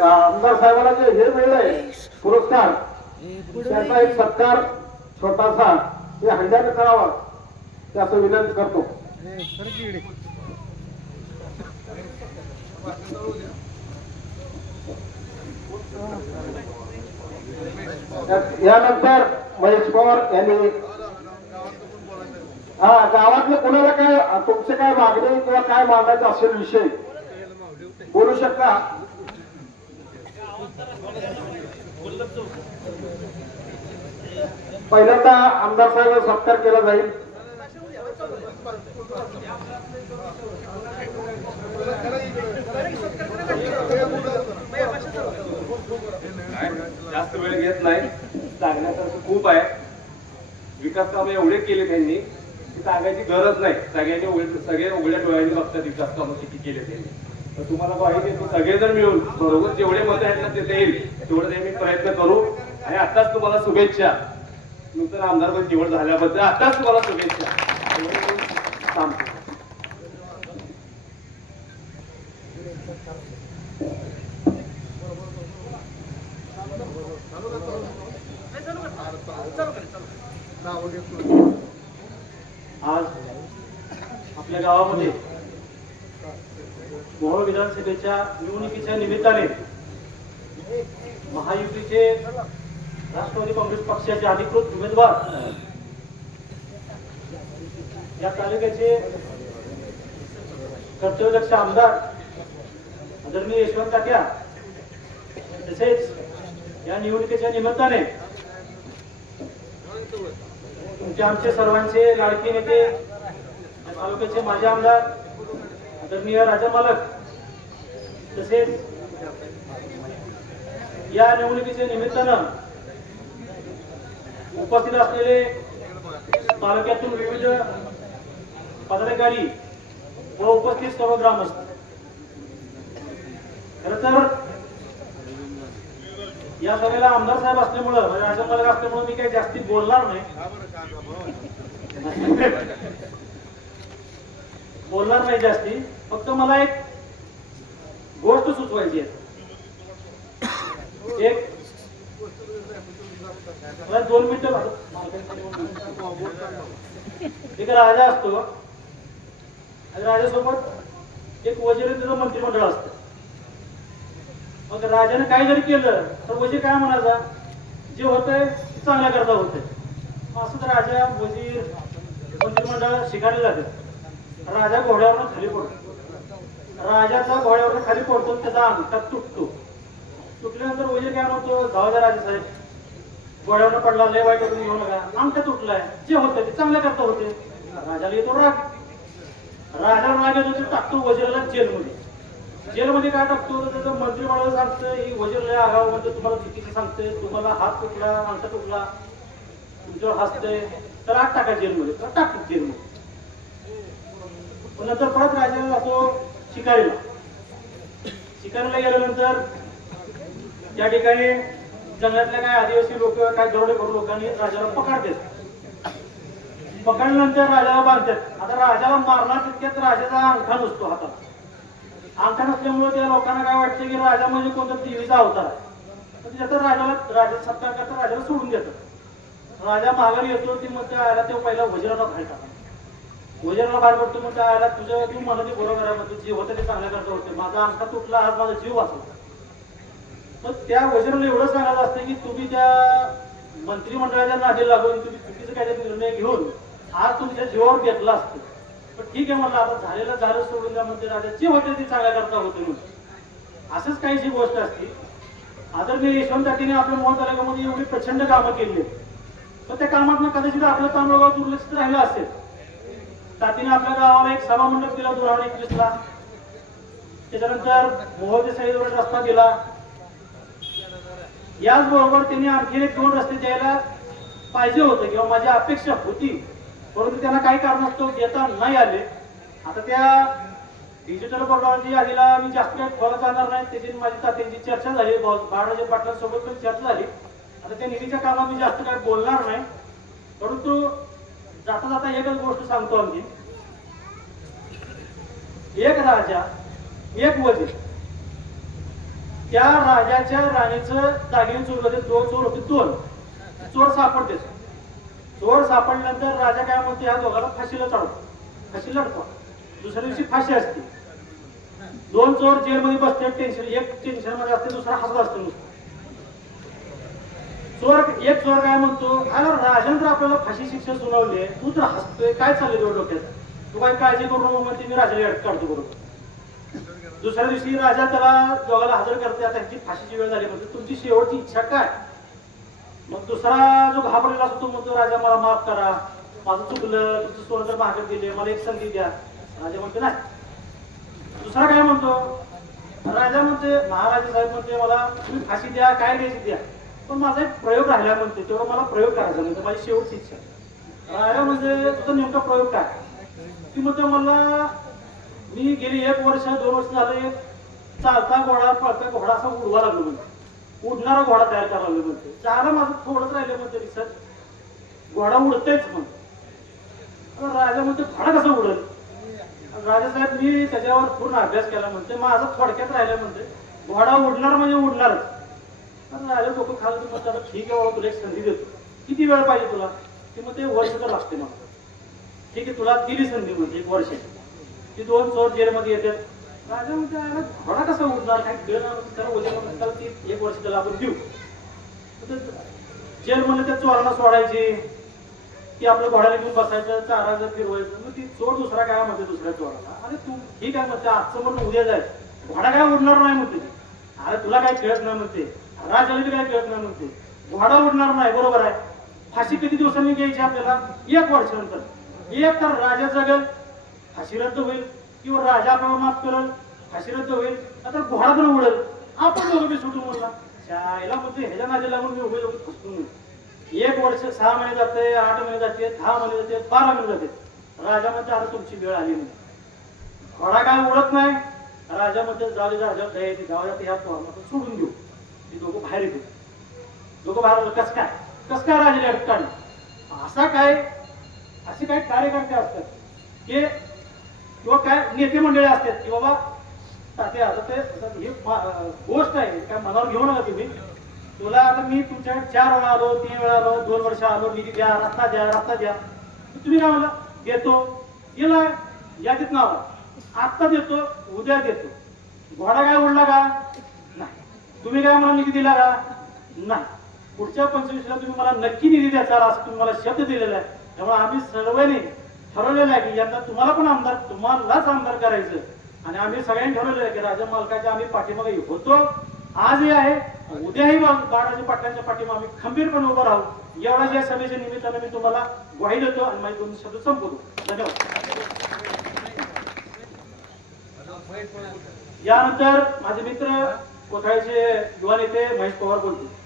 आमदार साहेबांना जे हे मिळलंय पुरस्कार, त्याचा एक सत्कार छोटासा हे हंड्याने करावा असं विनंती करतो. यानंतर महेश पवार यांनी गावातले कोणाला काय तुमचे काय मागणी किंवा काय मांडायचं असेल विषय बोलू शकता. पहिल्यांदा आमदार साहेब सत्कार केला जाईल. जास्त वेळ घेत नाही, सांगण्यासारखं खूप आहे. विकास कामं एवढे केले त्यांनी की सांगायची गरज नाही. सगळे उघड्या डोळ्यांनी बघतात विकास कामं किती केले त्यांनी. तर तुम्हाला पाहिजे सगळेजण मिळून बरोबर जेवढे मतं आहेत ना ते येईल तेवढे मी प्रयत्न करू. आणि आताच तुम्हाला शुभेच्छा, नूतन आमदार निवड झाल्याबद्दल आताच तुम्हाला शुभेच्छा सांगतो. आज आपल्या गावामध्ये मोहोळ विधानसभेच्या निवडणुकीच्या निमित्ताने महायुतीचे राष्ट्रवादी काँग्रेस पक्षाचे अधिकृत उमेदवार या तालुक्याचे कर्तव्यदक्ष आमदार आदरणीय यशवंत काट्या, तसेच या निवडणुकीच्या निमित्ताने तुमचे आमचे सर्वांचे लाडके नेते या तालुक्याचे माजी आमदार आदरणीय राजा मालक, तसेच या निवडणुकीच्या निमित्तानं उपस्थित असलेले तालुक्यातून विविध पदाधिकारी व उपस्थित सर्व ग्रामस्थ. खरं तर या सभेला आमदार साहेब असल्यामुळं म्हणजे राजा मालक असल्यामुळे मी काही जास्ती बोलणार नाही जास्ती. फक्त मला एक गोष्ट सुचवायची आहे. एक 2 मिनिटं. एक राजा असतो, राजासोबत एक वजीर त्याचं मंत्रिमंडळ असतं. मग राजाने काय जरी केलं तर वजीर काय म्हणायचा, जे होतंय चांगल्या करता होतंय. असं तर राजा वजीर मंत्रिमंडळ शिकायला जाते. राजा घोड्यावरून खाली पडतो. राजाचा घोड्यावरून खाली पडतो, त्याचा अंगठा तुटतो. तुटल्यानंतर वजीर काय म्हणतो, जाऊ द्या राजासाहेब, घोड्यावरून पडला, लय वाईट होतं, घेऊ नका, अंगठा तुटलाय, जे होतं ते चांगल्या करता होते. राजाला येतो राग. राजा राग येतो ते टाकतो वजीराला जेलमध्ये. जेलमध्ये काय टाकतो तर त्याचं मंत्रिमंडळ सांगतं ही वजीर लय आगाव, म्हणजे तुम्हाला चुकीचं सांगते, तुम्हाला हात तुटला, अंगठा तुटला, तुमच्यावर हसतंय, तर आग टाका जेलमध्ये. तर टाकतो जेलमध्ये. नंतर परत राजा जातो शिकारीला. शिकारीला गेल्यानंतर त्या ठिकाणी जंगलातल्या काय आदिवासी लोक, काय दरोडेखोर लोकांनी राजाला पकडतात. पकडल्यानंतर राजाला बांधतात. आता राजाला मारणार तितक्यात राजाचा अंगठा नसतो हातात. अंगठा नसल्यामुळे त्या लोकांना काय वाटतं की राजा म्हणजे कोणता देवीचा अवतार आहे. त्याचा राजा सत्कार करता राजाला सोडून देतात. राजा माघारी येतो ती मग त्याला तो पहिला वजिराला बाहेर टाका. वजिराला बाहेर पडतो मग त्याला तुझ्या तू मला ते बरोबर आहे, म्हणजे जे होतं ते चांगल्या करता होते, माझा अंगठा तुटला, आज माझा जीव वाचला. मग त्या वजिराला एवढं सांगायचं असतं की तुम्ही त्या मंत्रिमंडळाच्या नादी लागून तुम्ही चुकीचं काहीतरी निर्णय घेऊन आज तुमच्या जीवावर बेतला असतो. पण ठीक आहे म्हणलं, आता झालेलं झालं, सोडून द्या म्हणते राजा, जे होते ते चांगल्या करता होते म्हणून. असंच काहीशी गोष्ट असते. आदरणीय यशवंत काटीने आपल्या मोहोळ तालुक्यामध्ये एवढी प्रचंड कामं केली, पण त्या कामात कदाचित आपलं तांबगाव दुर्लक्षित राहिलं असेल. तातीने आपल्या गावाला एक सभा मंडप दिला 2021ला. त्याच्यानंतर मोहोळ ते सईजवळ रस्ता दिला. याचबरोबर त्यांनी आणखी 2 रस्ते द्यायला पाहिजे होते किंवा माझी अपेक्षा होती, परंतु त्यांना काही कारणास्तव देता नाही आले. आता त्या डिजिटल बोर्डावरची यादीला मी जास्त काही खोला जाणार नाही. त्याची माझी तात्यांची चर्चा झाली, बाळराजे पाटलांसोबत पण चर्चा झाली. आता त्या निधीच्या कामात मी जास्त काही बोलणार नाही, परंतु जाता जाता एकच गोष्ट सांगतो. आमची एक राजा एक वजीर त्या राजाच्या राणीचं दागिने चोरले दोन चोर होते दोन चोर सापडते चोर सापडल्यानंतर राजा काय म्हणतो या दोघांना फाशीला चढवतो फाशी लढतो दुसऱ्या दिवशी फाशी असते दोन चोर जेलमध्ये बसते टेन्शन एक टेन्शन मध्ये असते दुसरा हसत असतो नुसतं एक चोर काय म्हणतो अरे राजाने तर आपल्याला फाशी शिक्षा सुनावली तू तर हसतोय काय चाललंय दोन डोक्यात तू काय काळजी करू नको म्हणते मी राजाला काढतो बरोबर दुसऱ्या दिवशी राजा त्याला दोघाला हजर करते आता ह्याची फाशीची वेळ झाली म्हणते तुमची शेवटची इच्छा काय मग दुसरा जो घाबरलेला असतो तो म्हणतो राजा मला माफ करा माझं चुकलं तुमचं सोनं जर मागत दिले मला एक संधी द्या राजा म्हणते नाही दुसरा काय म्हणतो राजा म्हणते महाराजा साहेब म्हणते मला तुम्ही फाशी द्या काय द्यायची द्या पण माझा एक प्रयोग राहिला म्हणते तेवढा मला प्रयोग करायचा म्हणते माझी शेवटची इच्छा राजा म्हणजे तुझा नेमका प्रयोग काय ती म्हणते मला मी गेली 1 वर्ष 2 वर्ष झाले चालता घोडा पळता घोडा असा उडवा लागलो म्हणते उडणारा घोडा तयार करायला लागलो म्हणते चाला माझं थोडंच राहिलं म्हणते दिसत घोडा उडतेच म्हणते राजा म्हणते घोडा कसा उडल राजा साहेब मी त्याच्यावर पूर्ण अभ्यास केला म्हणते माझा थोडक्यात राहिला म्हणते घोडा उडणार म्हणजे उडणारच राजा डोकं खाल की म्हणतात ठीक आहे बाबा तुला एक संधी देतो किती वेळ पाहिजे तुला की मग ते वर्ष तर लागते मला ठीक आहे तुला दिली संधी म्हणजे 1 वर्ष ती 2 चोर जेलमध्ये येतात राजा म्हणते घोडा कसा उडणार काय खेळणार त्याला उद्या त्याला ती 1 वर्ष त्याला आपण देऊ जेलमध्ये त्या चोरांना सोडायची की आपल्या घोड्याला घेऊन बसायचं चारा जर फिरवायचं मग ती चोर दुसरा काय म्हणते दुसऱ्या चोराला अरे तू ठीक आहे म्हणते आजचं म्हणून उद्या जाय घोडा काय उडणार नाही म्हणते अरे तुला काय खेळत नाही म्हणते राजाला बी काय खेळत नाही म्हणते घोडा उडणार नाही बरोबर आहे फाशी किती दिवसांनी घ्यायची आपल्याला 1 वर्षानंतर एक तर राजा जगल फाशी रद्द होईल किंवा राजा आपल्याला माफ करेल फाशी रद्द होईल आता घोडा पण उडेल आपण दोघं बी सुटून म्हणला शाळेला म्हणते ह्याच्या नादी लागून मी उभे फसतो 1 वर्ष 6 महिने जाते 8 महिने जाते 10 महिने जाते 12 महिने जाते राजा म्हणते आता तुमची वेळ आली नाही घोडा काय उडत नाही राजा म्हणते जाऊ राजा गावात ह्या आपण सोडून घेऊ ते दोघं बाहेर येतो दोघं बाहेर कस काय राजाला अटक काढलं असे काय कार्यकर्ते असतात की किंवा काय नेते मंडळी असतात की बाबा तात्या आता ते ही गोष्ट आहे काय मनावर घेऊ नका तुम्ही तुला आता मी तुमच्याकडे 4 वेळा आलो 3 वेळा आलो 2 वर्ष आलो निधी द्या रस्ता द्या तुम्ही काय म्हणला देतो गेला यादीत नाव आत्ता देतो उद्या देतो घोडा काय उडला का नाही तुम्ही काय मला निधी दिला का नाही पुढच्या 25ला तुम्ही मला नक्की निधी द्याचा असं तुम्ही मला शब्द दिलेला आहे त्यामुळे आम्ही सर्वांनी ठरवलेलं आहे की यंदा तुम्हाला पण तुम्हालाच आमदार करायचं आणि आम्ही सगळ्यांनी ठरवलेलं आहे की राजा मालकाच्या आम्ही पाठीमागे होतो आजही आहे उद्याही बाळाजी पाटलांच्या पाठीमागे आम्ही खंबीरपणे उभं राहू एवढ्या या सभेच्या निमित्ताने मी तुम्हाला ग्वाही देतो आणि माझे 2 शब्द संपवतो धन्यवाद यानंतर माझे मित्र कोथाळीचे युवा नेते महेश पवार बोलतील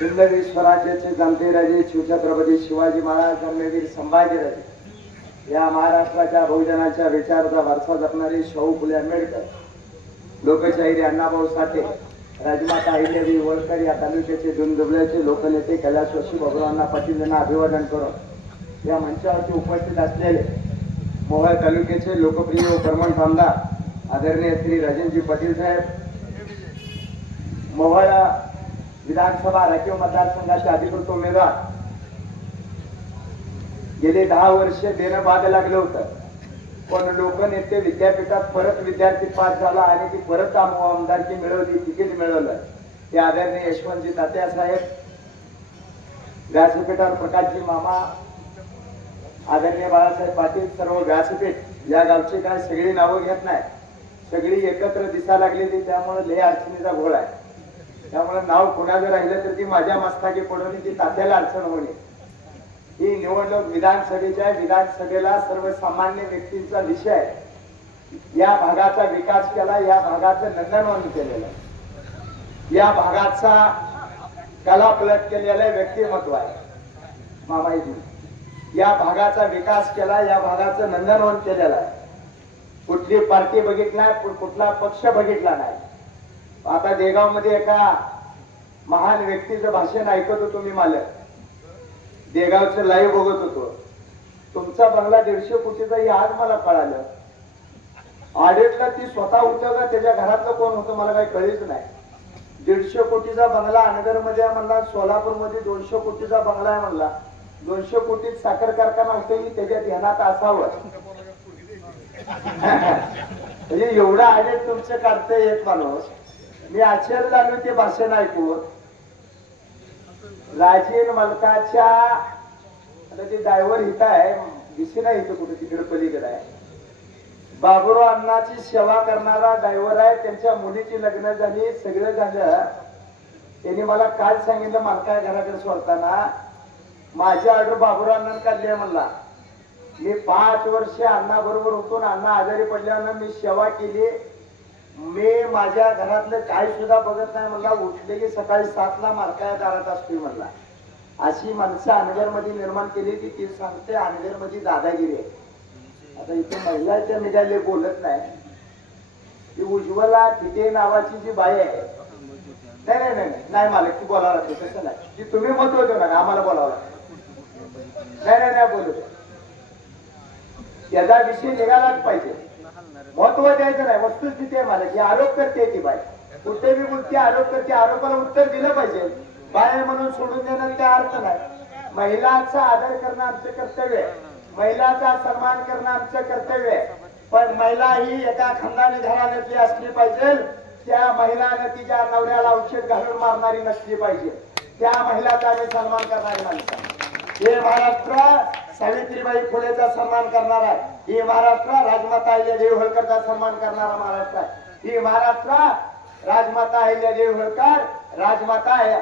हिंदवी स्वराज्याचे जाणते राजे शिवछत्रपती शिवाजी महाराज धर्मवीर संभाजीराजे या महाराष्ट्राच्या बहुजनाच्या विचाराचा वारसा जपणारे शाहू फुले आंबेडकर लोकशाहीर अण्णाभाऊ साठे राजमाता अहिल्यादेवी होळकर या तालुक्याचे दुमदुबल्याचे लोकनेते कैलासवासी बाबुरावांना पाटील यांना अभिवादन करून या मंचावरती उपस्थित असलेले मोहोळ तालुक्याचे लोकप्रिय व कर्मठ आमदार आदरणीय श्री राजेंद्रजी पाटील साहेब मोहोळ विधानसभा राखीव मतदारसंघाचे अधिकृत उमेदवार गेले 10 वर्ष देणं भाग लागलं होतं पण लोकनेते विद्यापीठात परत विद्यार्थी पास झाला आणि ती परत आमदारकी मिळवली तिकीट मिळवलं ते आदरणीय यशवंतजी तात्या साहेब व्यासपीठावर प्रकाशजी मामा आदरणीय बाळासाहेब पाटील सर्व व्यासपीठ या गावची काय सगळी नावं घेत नाही सगळी एकत्र दिसा लागलेली त्यामुळे लय अडचणीचा घोळ आहे त्यामुळे नाव कोणाचं राहिलं तर ती माझ्या मस्तकी पडून ती तात्याला अडचण होणे ही निवडणूक विधानसभेच्या विधानसभेला सर्वसामान्य व्यक्तींचा विषय आहे या भागाचा विकास केला या भागाचं नंदनवन केलेलं आहे या भागाचा कलापलट केलेलं व्यक्तिमत्व आहे मामाजी या भागाचा विकास केला या भागाचं नंदनवन केलेलं आहे कुठली पार्टी बघितला, कुठला पक्ष बघितला नाही. आता देगाव मध्ये एका महान व्यक्तीचं भाषण ऐकत होतो मी. मालक देगावचं लाईव्ह बघत होतो. तुमचा बंगला 150 कोटीचा हे आज मला कळालं. ऑडिटला ती स्वतः होतं का त्याच्या घरातलं कोण होतं मला काही कळलीच नाही. 150 कोटीचा बंगला अनगर मध्ये म्हणला, सोलापूर मध्ये 200 कोटीचा बंगला आहे म्हणला. 200 कोटीत साखर कारखाना होतं ही त्याच्या ध्यानात असावं. म्हणजे एवढा ऑडिट तुमचं काढतंय एक माणूस. मी आश्चर्य झालो ते भाषण ऐकून. राजीन मलकाच्या आता ते ड्रायव्हर इथं आहे, दिसेना इथं कुठे, तिकडे पलीकडे आहे. बाबुराव अण्णाची सेवा करणारा ड्रायव्हर आहे. त्यांच्या मुलीची लग्न झाली, सगळं झालं. त्यांनी मला काल सांगितलं मालका घराकडे सोडताना, माझी ऑर्डर बाबुराव अण्णांनी काढली आहे म्हणला. मी 5 वर्ष अण्णा बरोबर होतो. अण्णा आजारी पडल्यानं मी सेवा केली. मी माझ्या घरातलं काय सुद्धा बघत नाही म्हणला. उठले की सकाळी 7ला मालकाच्या दारात असतोय म्हणला. अशी माणसं अनगर मध्ये निर्माण केली की ती सांगते अनगर मध्ये दादागिरी आहे. आता इथे महिलाच्या निघाले बोलत नाही. ती उज्ज्वला तिथे नावाची जी बाई आहे, नाही नाही नाही नाही मालक ती बोलावं लागते, तसं नाही. ती तुम्ही महत्व देऊ नका, आम्हाला बोलावं लागतं. नाही नाही नाही बोलत. त्याचा विषय निघालाच पाहिजे. महत्व द्यायचं नाही. वस्तुस्थिती आहे मालक. ही आरोप करते ती बाई, कुठे बी बोलते, आरोप करते. आरोपाला उत्तर दिलं पाहिजे. बाय म्हणून सोडून देणं त्या अर्थ नाही. महिलाचा आदर करणं आमचं कर्तव्य आहे. महिलाचा सन्मान करणं आमचं कर्तव्य आहे. पण महिला ही एका खानदानी घराण्यातली असली पाहिजे. त्या महिलाने तिच्या नवऱ्याला औषध घालून मारणारी नसली पाहिजे. त्या महिलाचा आम्ही सन्मान करणारी माणसं. हे महाराष्ट्र सावित्रीबाई फुलेचा सन्मान करणार आहे. ही महाराष्ट्र राजमाता अहिल्यादेवी होळकरचा सन्मान करणारा महाराष्ट्र आहे. ही महाराष्ट्र राजमाता अहिल्यादेवी होळकर, राजमाता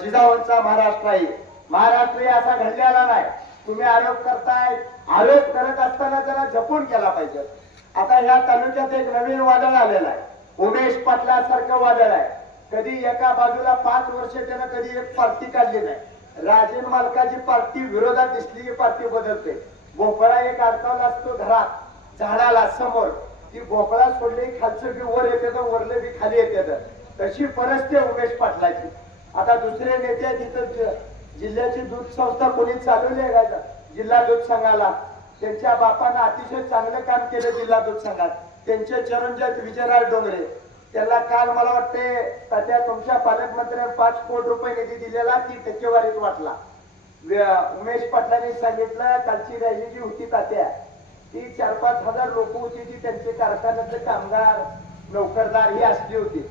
जिजाऊंचा महाराष्ट्र आहे. महाराष्ट्र असा घडलेला नाही. तुम्ही आरोप करताय. आरोप करत असताना जरा जपून केला पाहिजे. आता ह्या तालुक्यात एक नवीन वादळ आलेलं आहे. उमेश पाटलासारखं वादळ आहे. कधी एका बाजूला 5 वर्ष त्यानं कधी एक पार्टी काढली नाही. राजेन मालकाची पार्टी विरोधात दिसली की पार्टी बदलते. भोपळा एक अडकावला असतो घरात झाडाला समोर. ती भोपळा सोडली खालचं बी वर येते तर वरले बी खाली येते. तशी परिस्थिती उमेश पाटलाची. आता दुसरे नेते तिथं जिल्ह्याची दूध संस्था कोणी चालवली आहे का? जिल्हा दूध संघाला त्यांच्या बापानं अतिशय चांगलं काम केलं जिल्हा दूध संघात. त्यांचे चरणजत विजयराज डोंगरे, त्याला काल मला वाटते तात्या तुमच्या पालकमंत्र्यांनी 5 कोटी रुपये निधी दिलेला, ती टक्केवारीत वाटला. उमेश पाटलांनी सांगितलं कालची रॅली जी होती तात्या, ती 4-5 हजार लोक होती. ती त्यांचे कारखान्यातले कामगार नोकरदार ही असली होती.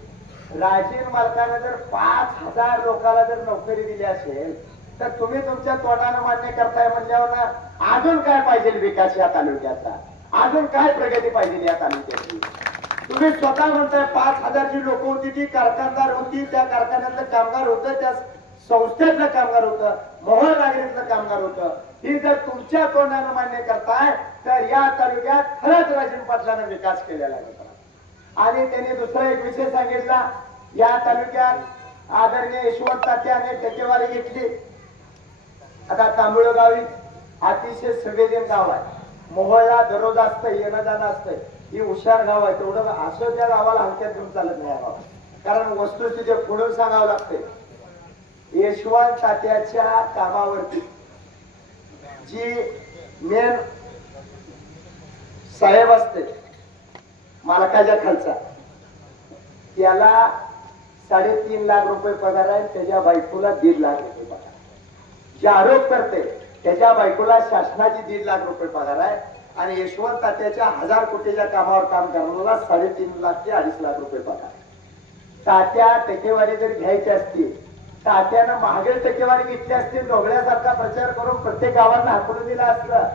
राजीन मालकानं जर 5,000 लोकांना जर नोकरी दिली असेल तर तुम्ही तुमच्या तोंडानं मान्य करताय म्हणल्यावर ना अजून काय पाहिजे विकास या तालुक्याचा, अजून काय प्रगती पाहिजे या तालुक्याची. तुम्ही स्वतः म्हणताय 5,000 जी लोक होती ती कारखानदार होती. त्या कारखान्यातलं कामगार होतं, त्या संस्थेतलं कामगार होतं, मोहोळ नागरीतलं कामगार होतं. ही जर तुमच्या तोंडानं मान्य करताय तर या तालुक्यात खरंच राजीन पाटलानं विकास केलेला आहे. आणि त्यांनी दुसरा एक विषय सांगितला. या तालुक्यात आदरणीय यशवंत तात्याने टक्केवारी घेतली. आता तांबुळगावी अतिशय संवेदन गाव आहे. मोहोळला दररोज असतं, येणं जाणं असतं. ही हुशार गाव आहे. तेवढं असं त्या गावाला हलक्यात घेऊन चालत नाही गाव, कारण वस्तुस्थिती पुढून सांगावं लागते. यशवंत तात्याच्या कामावरती जी मेन साहेब असते मालकाच्या खालचा, त्याला 3.5 लाख रुपये पगार आहे. त्याच्या बायकोला 1.5 लाख रुपये पगार. जे आरोप करते त्याच्या बायकोला शासनाची 1.5 लाख रुपये पगार आहे. आणि यशवंत तात्याच्या 1000 कोटीच्या कामावर काम करणारा 3.5 लाख ते 2.5 लाख रुपये पगार. तात्या टक्केवारी जर घ्यायची असती, तात्यानं महागडी टक्केवारी घेतली असती, ढोबळ्यासारखा प्रचार करून प्रत्येक गावांना हाकलून दिला असतं.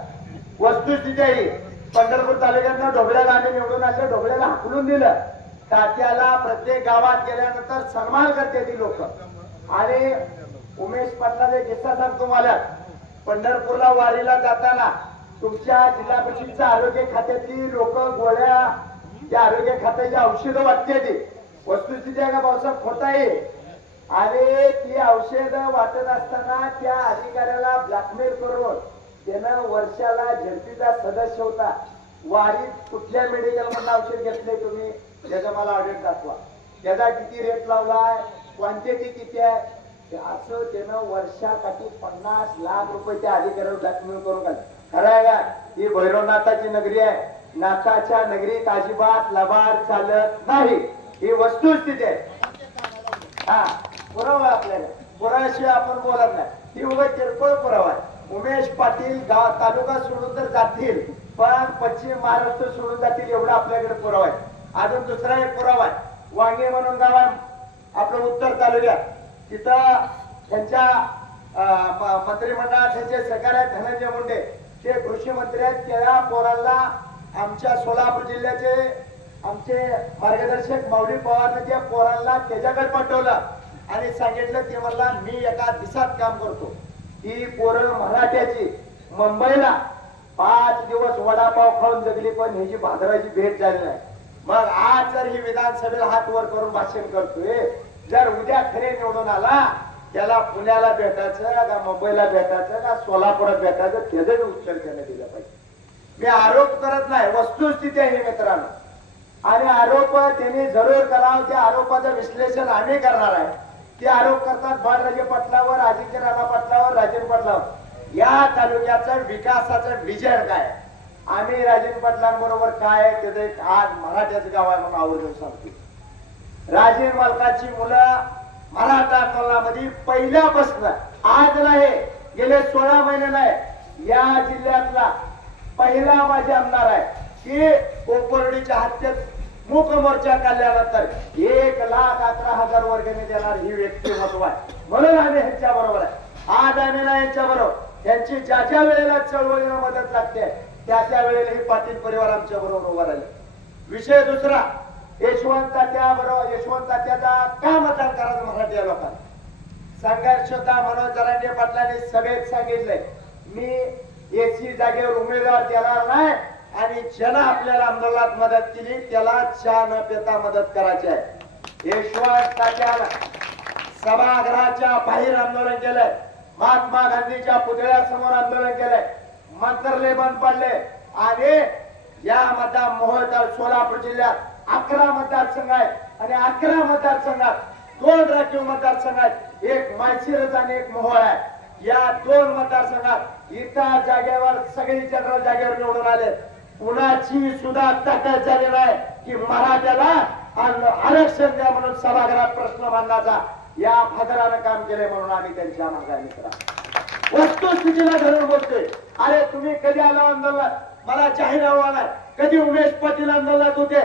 वस्तुस्थिती आहे पंढरपूर तालुक्यात ढोबळ्याला आम्ही निवडून आणलं, ढोबळ्याला हाकलून दिलं. तात्याला प्रत्येक गावात गेल्यानंतर सन्मान करते ती लोक. आणि उमेश पाटलाचा किस्सा सांगतो मला. पंढरपूरला वारीला जाताना तुमच्या जिल्हा परिषदच्या आरोग्य खात्यातली लोक गोळ्या, त्या आरोग्य खात्याची औषधं वाटते. ती वस्तुस्थिती आहे का भाऊसाहेब खोटा आहे. आणि ती औषधं वाटत असताना त्या अधिकाऱ्याला ब्लॅकमेल करून त्यानं वर्षाला झडपीचा सदस्य होता वारीत कुठल्या मेडिकल मधून औषध घेतले तुम्ही त्याचा मला ऑडिट दाखवा. त्याचा किती रेट लावलाय, क्वांटिटी किती आहे, ते असं त्यानं वर्षाकाठी 50 लाख रुपयाच्या अधिकाऱ्यावर दाखल करून घाल. खरं आहे का? ही भैरवनाथाची नगरी आहे. नाथाच्या नगरीत अजिबात लबाड चालत नाही. ही वस्तुस्थिती आहे. हा पुरावा आपल्याला, पुराव्याशिवाय आपण बोलत नाही. ही उगा किरकोळ पुरावा आहे. उमेश पाटील गाव तालुका सोडून तर जातील, पण पश्चिम महाराष्ट्र सोडून जातील एवढा आपल्याकडे पुरावा आहे. अजून दुसरा एक पुरावा आहे. वांगे म्हणून गाव आहे आपलं उत्तर तालुक्यात. तिथं त्यांच्या मंत्रिमंडळात त्यांचे सहकारी आहेत धनंजय मुंडे, ते कृषी मंत्री आहेत. त्या पोरांना आमच्या सोलापूर जिल्ह्याचे आमचे मार्गदर्शक माऊली पवारने त्या पोरांना त्याच्याकडे पाठवलं आणि सांगितलं, ते म्हणला मी एका दिवसात काम करतो. ही पोरं मराठ्याची मुंबईला 5 दिवस वडापाव खाऊन जगली, पण ह्याची भादराची भेट झाली नाही. मग आज जर ही विधानसभेला हात वर करून भाषण करतोय, जर उद्या खरे निवडून आला, त्याला पुण्याला भेटायचं का मुंबईला भेटायचं का सोलापुरात भेटायचं, त्याचे उत्तर त्याने दिलं पाहिजे. मी आरोप करत नाही, वस्तुस्थिती आहे मित्रांनो. आणि आरोप त्यांनी जरूर करावं. त्या आरोपाचं विश्लेषण आम्ही करणार आहे. ते आरोप करतात बाळराजे पाटलावर, अजिंक्य राणा पाटलावर, राजेंद्र पाटलावर. या तालुक्याचं विकासाचं विजन काय, आम्ही राजेंद्र पाटलांबरोबर काय त्याचं एक आज मराठ्याचं गाव आहे म्हणून आवर्जून सांगतो. राजेंद्र मालकाची मुलं मराठा आंदोलनामध्ये पहिल्यापासून आज नाही, गेले 16 महिने नाही, या जिल्ह्यातला पहिला माझे आमदार आहे की कोपर्डीच्या हत्येत मूक मोर्चा काढल्यानंतर 1,11,000 वर्गणी देणार ही व्यक्तिमत्व आहे. म्हणून आम्ही ह्यांच्या बरोबर आहे. आज आम्ही ना यांच्या बरोबर, त्यांची ज्या ज्या वेळेला चळवळीला मदत लागते त्या वेळेला ही पाटील परिवार आमच्या बरोबर उभा राहिले. विषय दुसरा, यशवंत तात्या बरोबर, यशवंत तात्याचा का मतदान करायचं मराठी लोकांना. संघर्ष होता. मनोज जरांगे पाटलांनी सभेत सांगितलंय, मी एसी जागेवर उमेदवार देणार नाही आणि ज्यानं आपल्याला आंदोलनात मदत केली त्याला चहा न पिता मदत करायची आहे. यशवंत तात्याला सभागृहाच्या बाहेर आंदोलन केलंय, महात्मा गांधीच्या पुतळ्यासमोर आंदोलन केलंय, मंत्रालय बंद पडले आणि या मोहोळ सोलापूर जिल्ह्यात 11 मतदारसंघ आहेत आणि 11 मतदारसंघात 2 राखीव मतदारसंघ आहेत. एक माळशिरस आणि एक मोहोळ आहे. या 2 मतदारसंघात इतर जागेवर सगळी जनरल जागेवर निवडून आले. कुणाची सुद्धा ताकद झाली नाही की मराठ्याला आरक्षण द्या म्हणून सभागृहात प्रश्न मांडण्याचा. या भादरानं काम केले म्हणून आम्ही त्यांच्या मागे मित्रा वस्तुस्थितीला धरून बोलतोय. अरे तुम्ही कधी आला आंदोलनात, मला जाहीर आव्हान आहे. कधी उमेश पाटील आंदोलनात होते,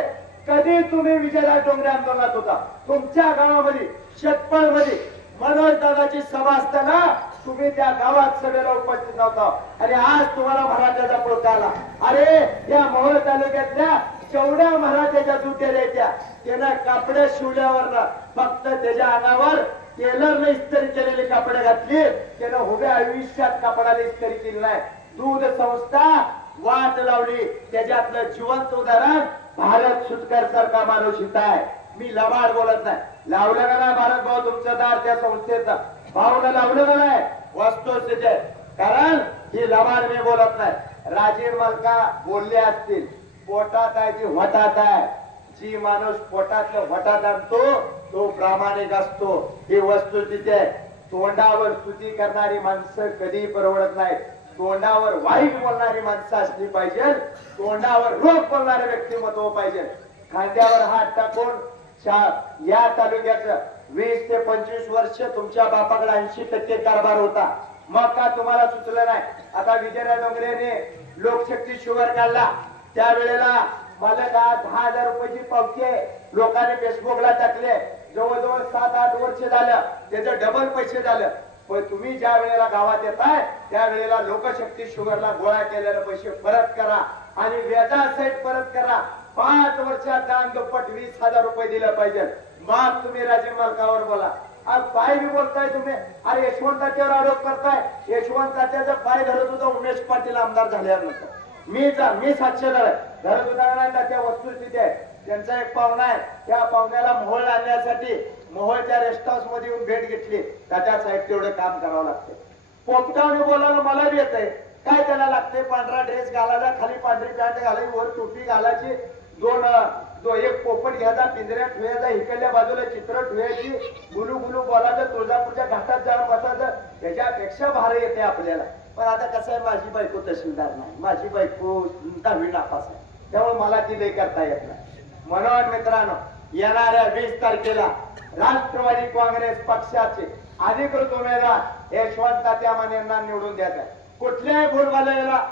कधी तुम्ही विजयराज डोंगरे आंदोलनात होता. तुमच्या गावामध्ये शेतपळ मध्ये मनोज दादाची सभा असताना तुम्ही त्या गावात सभेला उपस्थित नव्हता आणि आज तुम्हाला मराठ्याचा पळता आला. अरे या मोहोळ तालुक्यातल्या जेवढ्या मराठ्याच्या दुट्या द्यायच्या त्यानं कापडे शिवल्यावर फक्त त्याच्या अंगावर टेलरने इस्त्री केलेली कापडे घातली, त्यानं उभ्या आयुष्यात कापडाला इस्त्री केली नाही. दूध संस्था वाट लावली, त्याच्यातलं जिवंत उदाहरण भारत सुटकर सारखा माणूस इथं आहे. मी लबाड बोलत नाही. लावलं का नाही भारत भाऊ तुमचं दार त्या संस्थेचं, भाऊनं लावलं का नाही, वस्तुस्थिती आहे. कारण ही लबाड मी बोलत नाही. राजेंद्र मालका बोलले असतील, पोटात आहे की वटात आहे. जी माणूस पोटातलं वटात आणतो तो प्रामाणिक असतो. ही वस्तुस्थिती आहे. तोंडावर स्तुती करणारी माणसं कधी परवडत नाही. तोंडावर वाईट बोलणारी माणसं असली पाहिजे, तोंडावर रोग बोलणारे व्यक्तिमत्व पाहिजे. खांद्यावर हात टाकून या तालुक्याचं 20 ते 25 वर्ष तुमच्या बापाकडे 80% कारभार होता, मग का तुम्हाला सुचलं नाही. आता विजयराज डोंगरेने लोकशक्ती शुगर काढला, त्यावेळेला मला 10,000 रुपयाची पावती लोकांनी फेसबुकला टाकले. जवळजवळ 7-8 वर्ष झालं, त्याचं डबल पैसे झालं. पण तुम्ही ज्या वेळेला गावात येताय त्यावेळेला लोकशक्ती शुगरला गोळा केलेले पैसे परत करा आणि व्याजासहित परत करा. 5 वर्षात दान दुप्पट 20,000 रुपये दिले पाहिजे. मग तुम्ही राजेंद्र मालकावर बोला. आज पाय बी बोलताय तुम्ही. अरे यशवंताच्यावर आरोप करताय. यशवंताच्याचा पाय धरत होता उमेश पाटील आमदार झाल्यानंतर. मी साक्षीदार आहे. धरत होता नाही त्या वस्तुस्थिती आहे. त्यांचा एक पाहुणा आहे, त्या पाहुण्याला मोहोळ आणण्यासाठी मोहोळच्या रेस्ट हाऊस मध्ये येऊन भेट घेतली. त्याच्या साहेब तेवढं काम करावं लागतं. पोपटावने बोलायला मला बी येतंय, काय त्याला लागते? पांढरा ड्रेस घालायचा, खाली पांढरी पॅन्ट घालायची, वर टोपी घालायची, एक पोपट घ्यायचा, पिंजऱ्यात ठेवायचा, इकडल्या बाजूला चित्र ठेवायची, गुलू गुलू बोलायचं, तुळजापूरच्या घाटात जाऊन बसायचं. त्याच्यापेक्षा भारी येते आपल्याला. पण आता कसं आहे, माझी बायको तहसीलदार नाही, माझी बायको 10वी नापास आहे, त्यामुळे मला ती लई करता येत नाही. म्हणून मित्रांनो, येणाऱ्या 20 तारखेला राष्ट्रवादी काँग्रेस पक्षाचे अधिकृत उमेदवार यशवंत तात्या माने यांना निवडून द्यायचा. कुठल्याही भूलभालेला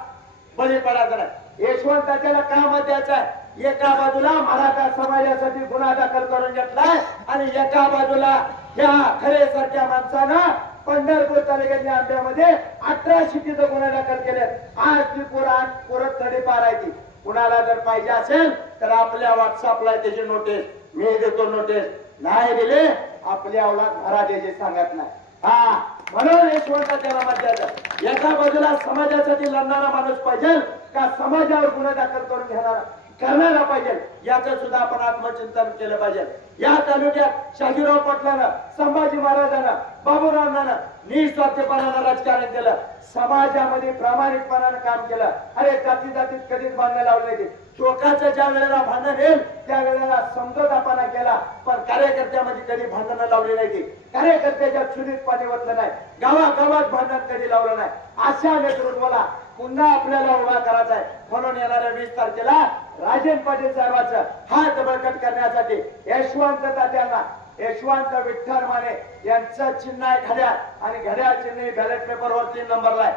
बळी पडायचा नाही. यशवंत तात्याला का मत द्यायचं आहे? एका बाजूला मराठा समाजासाठी गुन्हा दाखल करून घेतलाय आणि एका बाजूला या खरे सारख्या माणसानं पंढरपूर तालुक्यातल्या आंब्यामध्ये 18 शिटीचा गुन्हा दाखल केले. आज ती पुरत तडी पारायची. कुणाला जर पाहिजे असेल तर आपल्या व्हॉट्सअपला त्याची नोटीस मी देतो. नोटीस नाही दिले आपल्या अवलाद भरा द्यायचे सांगत नाही. हा म्हणून यशवंत त्याला मत द्यायचं. एका बाजूला समाजासाठी लढणारा माणूस पाहिजे का समाजावर गुन्हा दाखल करून घेणारा करणारा पाहिजे, याचं सुद्धा आपण आत्मचिंतन केलं पाहिजे. या तालुक्यात शाजीराव पाटलानं, संभाजी महाराजांना, बाबूरावांना निस्वार्थपणानं राजकारण केलं. समाजामध्ये प्रामाणिकपणानं काम केलं. अरे जाती जातीत कधीच भांडण लावले नाही. टोकाचं ज्या वेळेला भांडण येईल त्या वेळेला समजोतापणा केला, पण कार्यकर्त्यामध्ये कधी भांडणं लावली नाही. कार्यकर्त्याच्या चुलीत पाणी ओतलं नाही, गावागावात भांडण कधी लावलं नाही. अशा नेतृत्वाला पुन्हा आपल्याला उभा करायचा आहे. म्हणून येणाऱ्या 20 तारखेला राजेन पाटील साहेबांचं हात बळकट करण्यासाठी यशवंत तात्यांना, यशवंत विठ्ठल माने यांचं चिन्ह आहे घड्याळ, आणि घड्याळ चिन्ह बॅलेट पेपरवर 3 नंबरला आहे.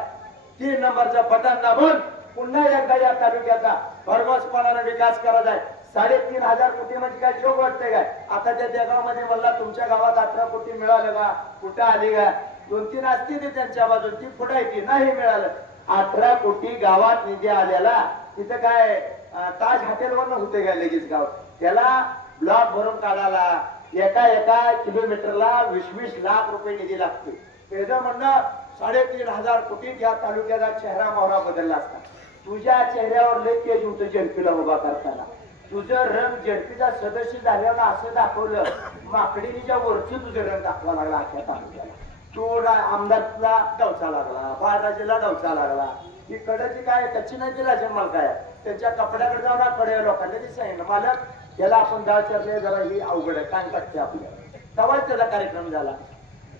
3 नंबरचं बटन दाबून पुन्हा एकदा या तालुक्याचा भरघोसपणाने विकास करायचा आहे. 3,500 कोटी म्हणजे काय जोग वाटते काय? आता त्या जगामध्ये म्हणला तुमच्या गावात 18 कोटी मिळालं का? कुठं आली का? 2-3 असती ती त्यांच्या बाजून, ती फुटायची नाही मिळालं. 18 कोटी गावात निधी आलेला. तिथं काय ताज हॉटेलवर होते काय लगेच गाव? त्याला ब्लॉक भरून काढायला एका किलोमीटरला 20-20 लाख रुपये निधी लागतो. त्याचं म्हणणं 3,500 कोटी या तालुक्याचा चेहरा मोहरा बदलला असता. तुझ्या चेहऱ्यावर लय तेज होतं जेडपीला उभा करताना. तुझं रंग जेडपीचा सदस्य झाल्यावर असं दाखवलं, माकडीच्या वरचं तुझं रंग दाखवा लागला अख्या तालुक्याला. तो आमदारला डवचा लागला, बाळराजेला डवचा लागला. ही कडाची काय कच्ची नाही ती राजन मालक आहे. त्यांच्या कपड्याकडे जाऊन कडे लोकांनी ते सांगितलं, मालक याला आपण डाळ चरले जरा ही अवघड आहे, काय टाकते आपल्याला. तेव्हाच त्याचा कार्यक्रम झाला.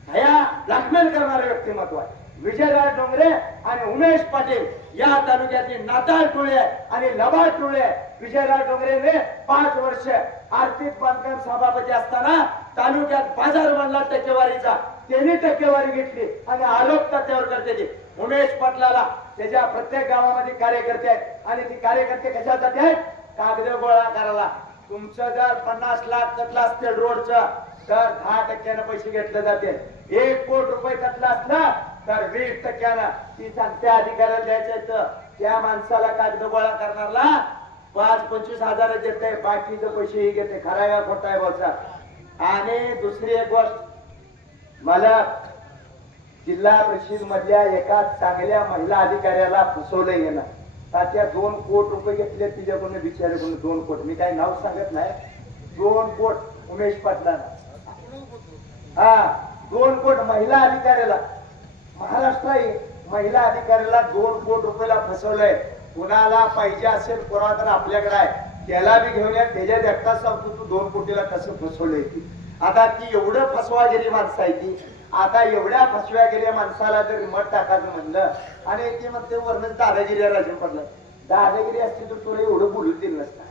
ह्या ब्लॅकमेल करणारे व्यक्तिमत्व आहे विजयराज डोंगरे आणि उमेश पाटील. या तालुक्यातली नाताळ टोळी आहे आणि लबाड टोळी आहे. विजयराज डोंगरेने 5 वर्ष आर्थिक बांधकाम सभापती असताना तालुक्यात बाजार बांधला टक्केवारीचा. त्यांनी टक्केवारी घेतली आणि आरोप त्याच्यावर करते ते. उमेश पाटलाला त्याच्या प्रत्येक गावामध्ये कार्यकर्ते आहेत आणि ती कार्यकर्ते कशासाठी आहेत? कागद गोळा करायला. तुमचं जर 50 लाख कटलं असते रोडचं तर 10% पैसे घेतले जाते. 1 कोटी रुपये कटला असला तर 20% ती सांगत्या अधिकाऱ्याला द्यायचं. त्या माणसाला कागद गोळा करणारला 5-25 हजार देते, बाकीचे पैसे घेते. खरा का खोटा आहे बोलचा? आणि दुसरी एक गोष्ट, मला जिल्हा परिषद मधल्या एका चांगल्या महिला अधिकाऱ्याला फसवलं गेलं. त्या 2 कोटी रुपये घेतले तिच्याकडून, बिचाऱ्याकडून 2 कोटी. मी काही नाव सांगत नाही. 2 कोटी उमेश पाटलांना, हा 2 कोटी महिला अधिकाऱ्याला, महाराष्ट्र महिला अधिकाऱ्याला 2 कोटी रुपयाला फसवलंय. कुणाला पाहिजे असेल पुरावा तर आपल्याकडे आहे, त्याला बी घेऊन या. त्याच्यात एकटा सांगतो तू 2 कोटीला कसं फसवलंय ती. आता ती एवढं फसवागिरी माणसं आहे ती. आता एवढ्या फसव्यागिरी माणसाला जर मत टाकायचं म्हणलं आणि ते म्हणते वरण दादागिरी राजन पडला. दादागिरी असती तर तुला एवढं बोलून दिलं नसतं.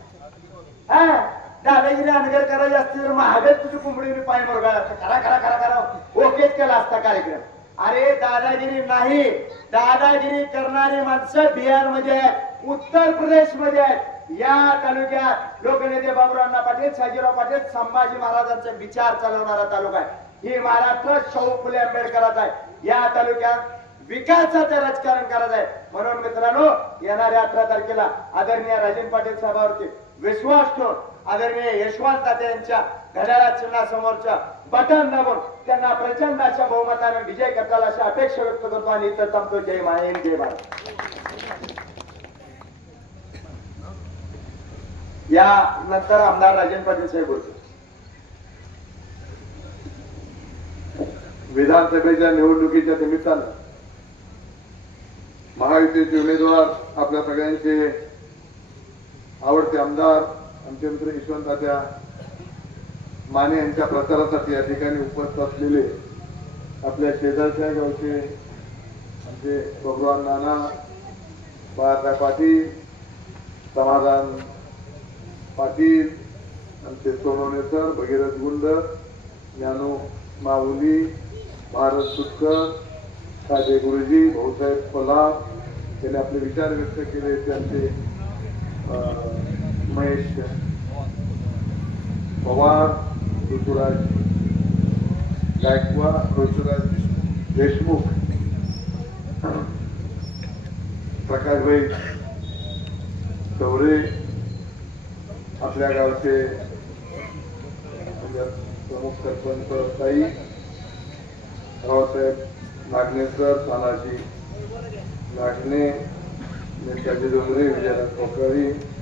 हा दादागिरी अनगर करायची असती तर महागत तुझी कुंबडी पाय मोरगाळ असतं. करा करा करा करा ओकेच केला असता कार्यक्रम. अरे दादागिरी नाही, दादागिरी करणारी माणसं बिहारमध्ये आहेत, उत्तर प्रदेशमध्ये आहेत. या तालुक्यात लोकनेते बाबूराव पाटील, शाजीराव पाटील, संभाजी महाराजांचा विचार चालवणारा तालुका आहे. ही महाराष्ट्र शाहू फुले आंबेडकराचा आहे. या तालुक्यात विकासाचं राजकारण करायचं आहे. म्हणून मित्रांनो, येणाऱ्या 18 तारखेला आदरणीय राजेन पाटील साहेबांवरती विश्वास ठेवून आदरणीय यशवंत तात्या यांच्या घड्याळा चिन्हासमोरच्या बटन दाबून त्यांना प्रचंड अशा बहुमताने विजय करताल अशी अपेक्षा व्यक्त करतो आणि इथं थांबतो. जय महान, जय भारत. या नंतर आमदार राजेन पाटील साहेब बोलतो. विधानसभेच्या निवडणुकीच्या निमित्तानं महायुतीचे उमेदवार आपल्या सगळ्यांचे आवडते आमदार आमचे मित्र यशवंत तात्या माने यांच्या प्रचारासाठी या ठिकाणी उपस्थित असलेले आपल्या शेजारच्या गावचे आमचे भगवान नाना बाळासाहेब पाटील समाधान पाटील आमचे सोनवणे सर भगीरथ गुंड ज्ञानू माऊली भारत सुटकर साजे गुरुजी भाऊसाहेब पलार यांनी आपले विचार व्यक्त केले त्यांचे महेश पवार ऋतुराज गायकवाड ऋतुराज देशमुख प्रकाशभाई चौरे आपल्या गावचे प्रमुख सरपंच ताई रावसाहेब नागणेकर तानाजी नागणे नेताजी डोंगरे विजयनाथ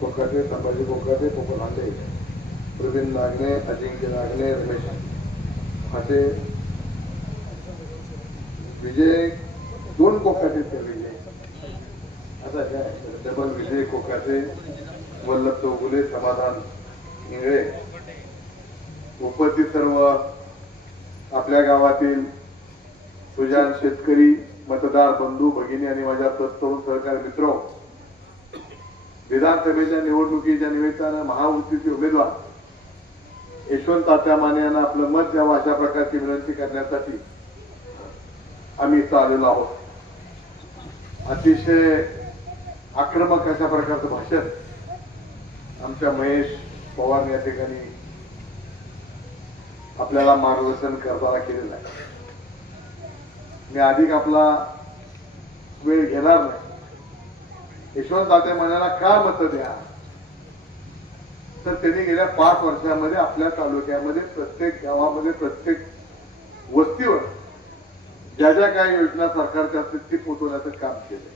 कोकाटे संभाजी कोकाटे पोपट हांडे प्रवीण नागणे अजिंक्य नागणे रमेश हाटे विजय दोन कोकाटे ते विजय आता काय डबल विजय कोकाटे वल्लभ चौगुले समाधान इंगळे उपस्थित सर्व आपल्या गावातील सुजाण शेतकरी मतदार बंधू भगिनी आणि माझ्या तरुण सहकारी मित्र विधानसभेच्या निवडणुकीच्या निमित्तानं महायुतीचे उमेदवार यशवंत तात्या माने यांना आपलं मत द्यावं अशा प्रकारची विनंती करण्यासाठी आम्ही इथं आलेलो आहोत। अतिशय आक्रमक अशा प्रकारचं भाषण आमच्या महेश पवार या ठिकाणी आपल्याला मार्गदर्शन करताना केलेलं आहे। मी अधिक आपला वेळ घेणार नाही। यशवंत तात्या म्हणाला का मत द्या तर त्यांनी गेल्या 5 वर्षामध्ये आपल्या तालुक्यामध्ये प्रत्येक गावामध्ये प्रत्येक वस्तीवर ज्या ज्या काही योजना सरकारच्या असतील ती पोहोचवण्याचं काम केलं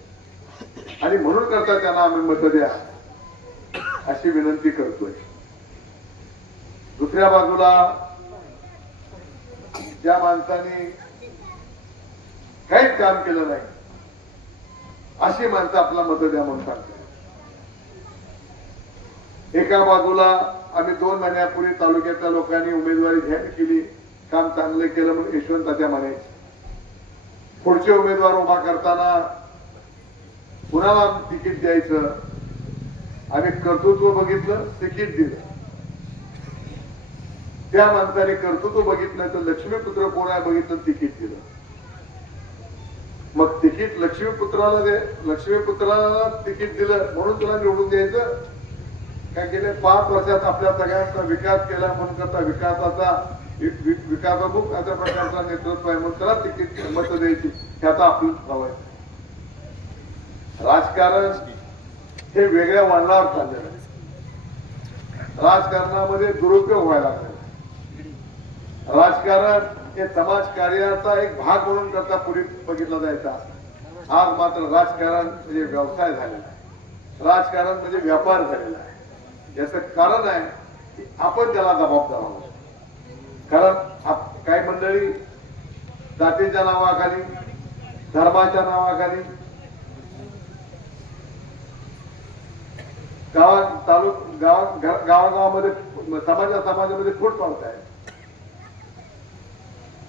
आणि म्हणून करता त्यांना आम्ही मत द्या अशी विनंती करतोय। दुसऱ्या बाजूला ज्या माणसांनी काहीच काम केलं नाही अशी माणसं आपला मत द्या म्हणून सांगतात। एका बाजूला आम्ही 2 महिन्यापूर्वी तालुक्यातल्या लोकांनी उमेदवारी जाहीर केली, काम चांगले केलं म्हणून यशवंत तात्या माने पुढचे उमेदवार उभा करताना कुणाला तिकीट द्यायचं आम्ही कर्तृत्व बघितलं, तिकीट दिलं। त्या माणसाने कर्तृत्व बघितलं तर लक्ष्मीपुत्र कोण आहे बघितलं, तिकीट दिलं। मग तिकीट लक्ष्मीपुत्राला तिकीट दिलं म्हणून तुला निवडून द्यायचं काय? गेले 5 वर्षात आपल्या सगळ्यांचा विकास केला म्हणून करता विकासाचा विकासामुख अशा प्रकारचा नेतृत्व आहे म्हणून त्याला तिकीट मत द्यायची ह्याचा आपलं सवय। राजकारण हे वेगळ्या वळणावर चाललेलं आहे। राजकारणामध्ये दुरुपयोग व्हायला लागला। राजकारण हे समाज कार्याचा एक भाग म्हणून करता पूर्वी बघितला जायचा, आज मात्र राजकारण म्हणजे व्यवसाय झालेला आहे, राजकारण म्हणजे व्यापार झालेला आहे। याचं कारण आहे की आपण त्याला जबाबदार आहोत। कारण काही मंडळी जातीच्या नावाखाली धर्माच्या नावाखाली गावागावामध्ये समाजामध्ये फूट पाडत आहे,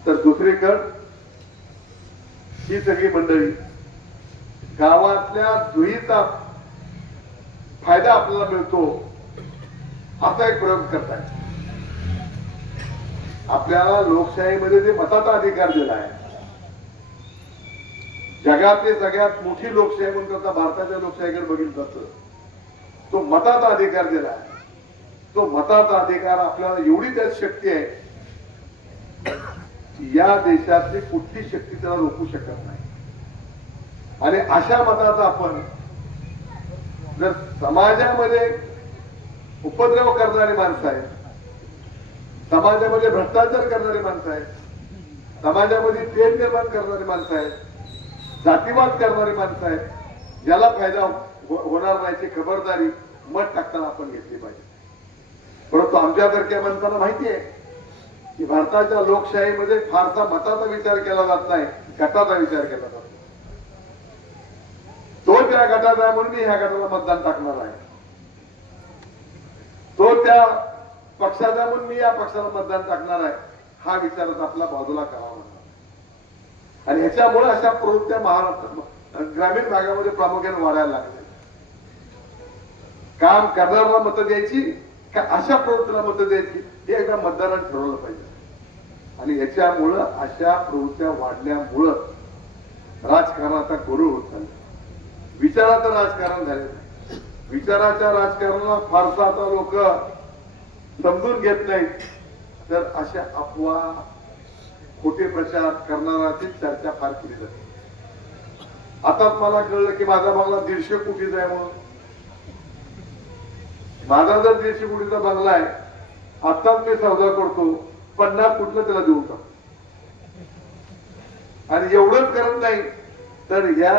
तर दुसरीकडे ही सगळी मंडळी गावातल्या जुईचा फायदा आपल्याला मिळतो असा एक प्रयोग करतायत। आपल्याला लोकशाहीमध्ये जे मताचा अधिकार दिला आहे, जगातली सगळ्यात मोठी लोकशाही म्हणून करता भारताच्या लोकशाहीकडे बघितलं जातं, तो मताचा अधिकार दिला आहे। तो मताचा अधिकार आपल्याला एवढी त्यात शक्ती आहे, या देशातली कुठली शक्ती त्याला रोखू शकत नाही। आणि अशा मताचा आपण जर समाजामध्ये उपद्रव करणारी माणसं आहेत, समाजामध्ये भ्रष्टाचार करणारी माणसं आहेत, समाजामध्ये तेढ निर्माण करणारी माणसं आहेत, जातीवाद करणारी माणसं आहेत, ज्याला फायदा होणार नाही खबरदारी मत टाकताना आपण घेतली पाहिजे। परंतु आमच्यासारख्या माणसांना माहिती आहे की भारताच्या लोकशाहीमध्ये फारसा मताचा विचार केला जात नाही, गटाचा विचार केला जातो। तो त्या गटात आहे म्हणून मी ह्या गटाला मतदान टाकणार आहे, तो त्या पक्षाचा आहे म्हणून मी या पक्षाला मतदान टाकणार आहे, हा विचारच आपला बाजूला करावा. आणि ह्याच्यामुळे अशा प्रवृत्त्या महाराष्ट्र ग्रामीण भागामध्ये प्रामुख्याने वाढायला लागल्या. काम करणाऱ्याला मतं द्यायची का अशा प्रवृत्तीला मतं द्यायची हे एकदा मतदारांनी ठरवलं पाहिजे. आणि याच्यामुळं अशा प्रवृत्त्या वाढल्यामुळं राजकारणाचा गोरुळ होत चालला. विचाराचं राजकारण झालेलं नाही. विचाराच्या राजकारणाला फारसा आता लोक समजून घेत नाहीत, तर अशा अफवा खोटे प्रचार करणाऱ्याची चर्चा फार केली जाते. आता मला कळलं की माझा बंगला 150 कोटीचा आहे म्हणून. माझा जर 150 कोटीचा बंगला आहे, आताच मी सौदा करतो 50 कोटीला त्याला देऊन टाकतो. आणि एवढंच करत नाही तर या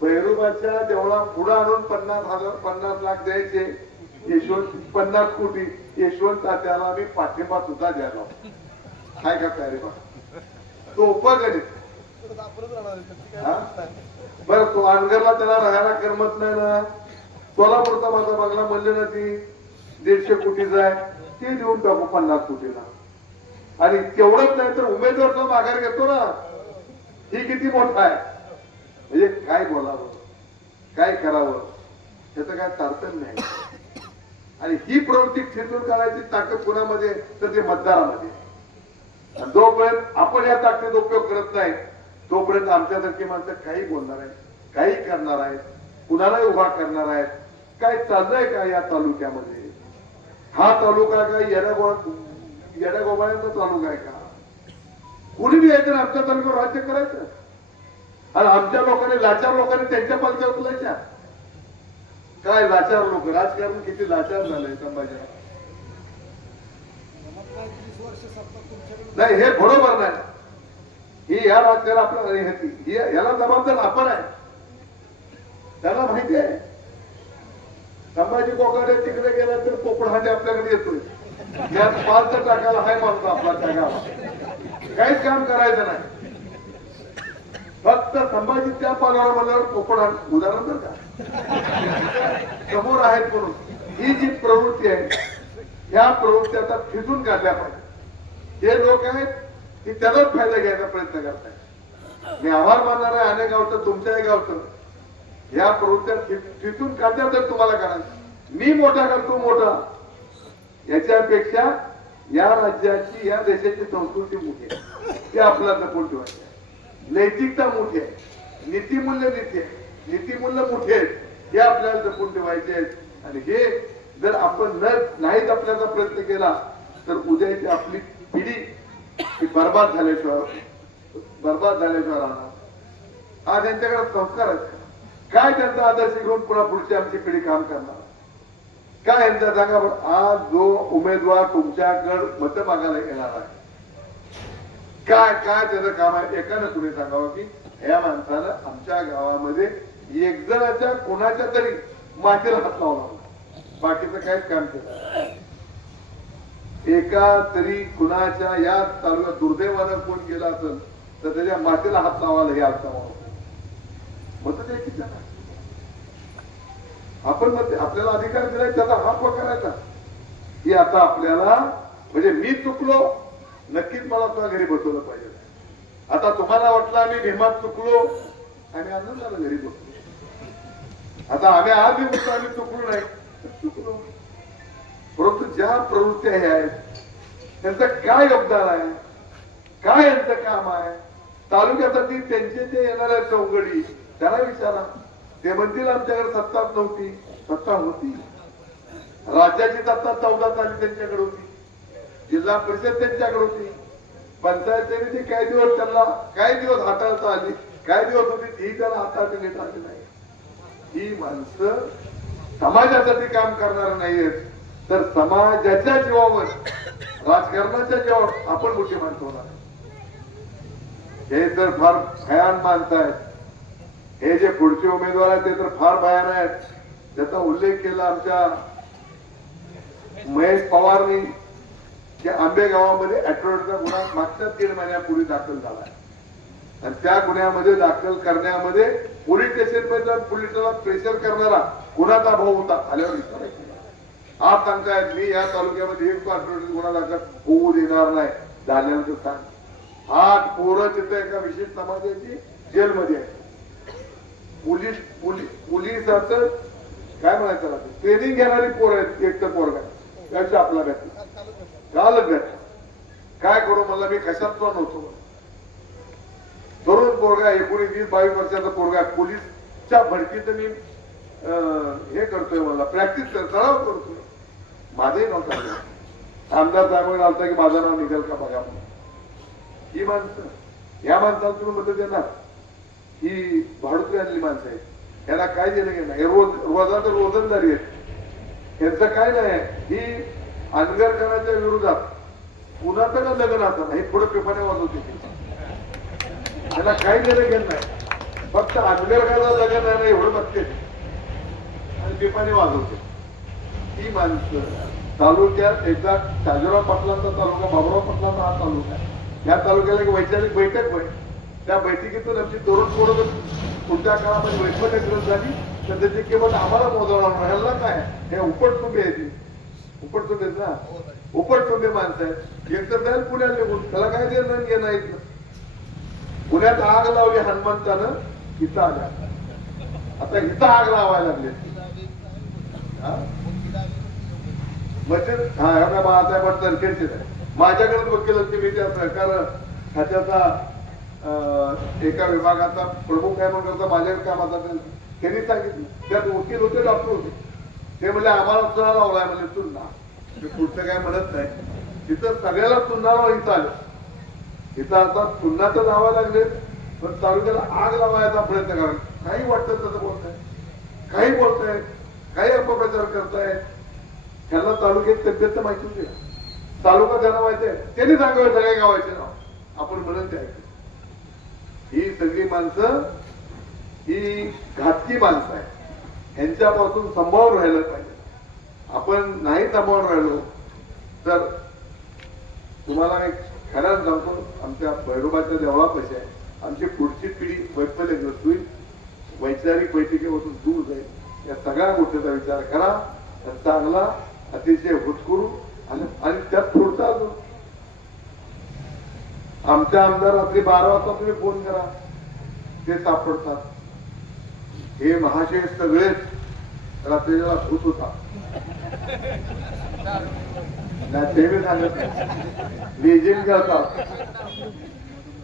भैरोबाच्या देवळा पुढे आणून 50 लाख द्यायचे. यशवंत 50 कोटी यशवंत तात्याला मी पाठिंबा सुद्धा द्यायला काय का तयारी बा तो उपगणित. बरं तो अनगरला त्याला राहायला करमत नाही ना, सोलापूरचा माझा बंगला म्हणले ना ती 150 कोटीचा आहे, ते देऊन टाकू 50 कोटीला. आणि तेवढंच नाही तर उमेदवारचा माघार घेतो ना, ही किती मोठा आहे. म्हणजे काय बोलावं काय करावं त्याचं काय तारतम्य नाही. आणि ही प्रवृत्ती खेचून काढायची ताकद कुणामध्ये तर ते मतदारामध्ये. जोपर्यंत आपण या ताकदीचा उपयोग करत नाही तोपर्यंत आमच्यासारखी माणसं काही बोलणार आहेत, काही करणार आहेत, कुणालाही उभा करणार आहेत. काय चाललंय का या तालुक्यामध्ये? हा तालुका काय येड्यागोबाळ्यांचा तालुका आहे का? कुणी बी यायचं आमच्या तालुक्यावर राज्य करायचं आणि आमच्या लोकांनी लाचार लोकांनी त्यांच्या पालख्या उचलायच्या. काय लाचार लोक, राजकारण किती लाचार झालंय संभाजी. नाही हे बरोबर नाही. ही या राजकारण आपल्या याला जबाबदार आपण आहे, त्याला माहिती आहे. संभाजी कोकाडे तिकडे गेला तर पोपडहांडे आपल्याकडे येतोय, यात 5 टाकायला हाय माणूस आपला त्या गावात काहीच काम करायचं नाही. फक्त संभाजी त्या पालावर म्हणल्यावर पोपडहांडे उदाहरण तर का समोर आहेत म्हणून ही जी प्रवृत्ती आहे ह्या प्रवृत्ती आता खिचून काढल्या पाहिजे. हे लोक आहेत की त्याचाच फायदा घ्यायचा प्रयत्न करतायत. मी आभार मानणार आहे अनेक गावचं तुमच्याही गावचं या प्रवृत्त्या तिथून काढल्या तर तुम्हाला करायचं. मी मोठा करतो मोठा याच्यापेक्षा या राज्याची या देशाची संस्कृती मोठी आहे, ती आपल्याला जपून ठेवायची आहे. नैतिकता मोठी आहे, नीतिमूल्य नीतिमूल्य मोठी आहेत, हे आपल्याला जपून ठेवायचे आहेत. आणि हे जर आपण नाहीच आपल्याचा प्रयत्न केला तर उद्याची आपली पिढी ही बर्बाद झाल्याशिवाय राहणार. आज यांच्याकडे संस्कार आहेत काय? त्यांचा आदर्श घेऊन पुन्हा पुढची आमची पिढी काम करणार काय? यांचा सांगा. आज जो उमेदवार तुमच्याकडे मत मागायला येणार आहे काय काय त्याचं काम आहे? एकानं तुम्ही सांगावं की या माणसानं आमच्या गावामध्ये एक जणाच्या कोणाच्या तरी मातीला हात लावला, बाकीचं काहीच काम केलं. एका तरी कुणाच्या या तालुक्यात दुर्दैवानं कोण केला असेल तर त्याच्या मातीला हात लावायला हे आमचा मत द्यायची त्यांना. आपण मग आपल्याला अधिकार दिलाय त्याचा हात करायचा ही आता आपल्याला. म्हणजे मी चुकलो नक्कीच मला तुला घरी बसवलं पाहिजे. आता तुम्हाला वाटलं आम्ही भीमात चुकलो, आम्ही आनंदाला घरी बसलो. आता आम्ही आज बी म्हणतो आम्ही चुकलो नाही, चुकलो. परंतु ज्या प्रवृत्त्या हे आहेत त्यांचं काय योगदान आहे, काय यांचं काम आहे तालुक्यासाठी, त्यांचे जे येणाऱ्या चौघडी त्याला विचारा. ते म्हणतील आमच्याकडे सत्ताच नव्हती. सत्ता होती, राज्याची सत्ता 14 साली त्यांच्याकडे होती, जिल्हा परिषद त्यांच्याकडे होती, पंचायत समिती काही दिवस त्यांना काही दिवस हाताळता आली, काही दिवस होती ती त्याला हाताळता घेता आली नाही. ही माणसं समाजासाठी काम करणार नाहीयेत तर समाजाच्या जीवावर राजकारणाच्या जीवावर आपण मोठी माणसं होणार. हे तर फार भयान माणसं आहेत. हे जे पुढचे उमेदवार आहेत ते तर फार भयान आहेत. ज्याचा उल्लेख केला आमच्या महेश पवारनी की आंबेगावामध्ये ऍट्रोडचा गुन्हा मागच्या 3 महिन्यापूर्वी दाखल झाला. आणि त्या गुन्ह्यामध्ये दाखल करण्यामध्ये पोलीस स्टेशनमध्ये पोलिसाला प्रेशर करणारा कुणाचा भाऊ होता आल्यावर विचारायचं. आज सांगतायत मी या तालुक्यामध्ये एक कॉन्ट्रोवर्सी गुन्हा दाखल होऊ देणार नाही, झाल्यानंतर सांग. 8 पोरं तिथे एका विशेष समाजाची जेलमध्ये आहे. पोलिसाचं काय म्हणायचं ट्रेनिंग घेणारी पोरं आहेत. एक तर पोरगा त्याच्या आपला भेटला कालच भेटला. काय करू म्हणलं मी कशात पण होतो. तरुण पोरगा 19-22 वर्षाचा पोरगा पोलीसच्या भरतीचं मी हे करतोय मला प्रॅक्टिस सराव करतोय. माझंही नव्हतं आमदार साहेबांना आलता की माझं नाव निघेल का बघा म्हणून. ही माणसं या माणसाला तुम्ही मदत देणार. ही भाडुत्री आणली माणसं आहेत. यांना काय देणं घेणं हे रोजाचं रोजंदारी आहेत. यांचं काय नाही. ही अनगरकरांच्या विरोधात कुणाचं का लग्न असं हे पुढे पेपाने वाजवते. त्याला काही देणं घेणं नाही. फक्त अनगरकराला लग्न नाही एवढं बघते आणि पेपाने वाजवते. ही माणसं तालुक्यात एकदा शाजीराव पाटलांचा तालुका बाबुराव पाटलांचा हा तालुका आहे. या तालुक्याला एक वैचारिक बैठक होईल. त्या बैठकीतून आमची तरुण पोरं पुढच्या काळामध्ये बैठक झाली तर त्याची किंमत आम्हाला मोजवणार ह्याला काय हे उपटतुंबे आहे. उपटतुंबे आहेत ना. उपटतुंबे माणसं आहेत. एक तर जाईल पुण्याला निघून त्याला काय देणं घेणं आहे. पुण्यात आग लावली हनुमंतानं इथं आल्या. आता इथं आग लावायला लागले. म्हणजे बाळासाहेब तनखेडचे माझ्याकडे वकील होते. मी त्या सहकार खात्याचा एका विभागाचा प्रमुख आहे म्हणून माझ्याकडे कामाचा त्यांनी सांगितलं. त्यात वकील होते डॉक्टर होते. ते म्हणजे आम्हाला चुना लावलाय म्हणजे चुना मी पुढचं काय म्हणत नाही. तिथं सगळ्याला चुना लावा इथं आलं. इथं आता चुना तर लावायला लागले पण तालुक्याला आग लावायचा प्रयत्न करा. काही वाटतं तसं बोलताय काही बोलताय काही अपप्रचार करताय. त्यांना तालुक्यात तब्येत तर माहिती होते. तालुका त्यांना माहिती आहे. त्यांनी सांगावे सगळ्या गावाचे नाव आपण म्हणत ते ऐकतो. ही सगळी माणसं ही घातकी माणसं आहे. ह्यांच्यापासून सांभाळून राहिलं पाहिजे. आपण नाही सांभाळून राहिलो तर तुम्हाला एक खरंच सांगतो आमच्या भैरोबाच्या देवळापाशी आहे. आमची पुढची पिढी वैफल्यग्रस्त होईल. वैचारिक बैठकीपासून दूर जाईल. या सगळ्या गोष्टीचा विचार करा. चांगला अतिशय हुतकरू आणि त्यात पुढचा आमच्या आमदार रात्री 12 वाजता तुम्ही फोन करा ते सापडतात. हे महाशय सगळेच रात्रीला भूत होता ते मी सांगत लेजिम करतात.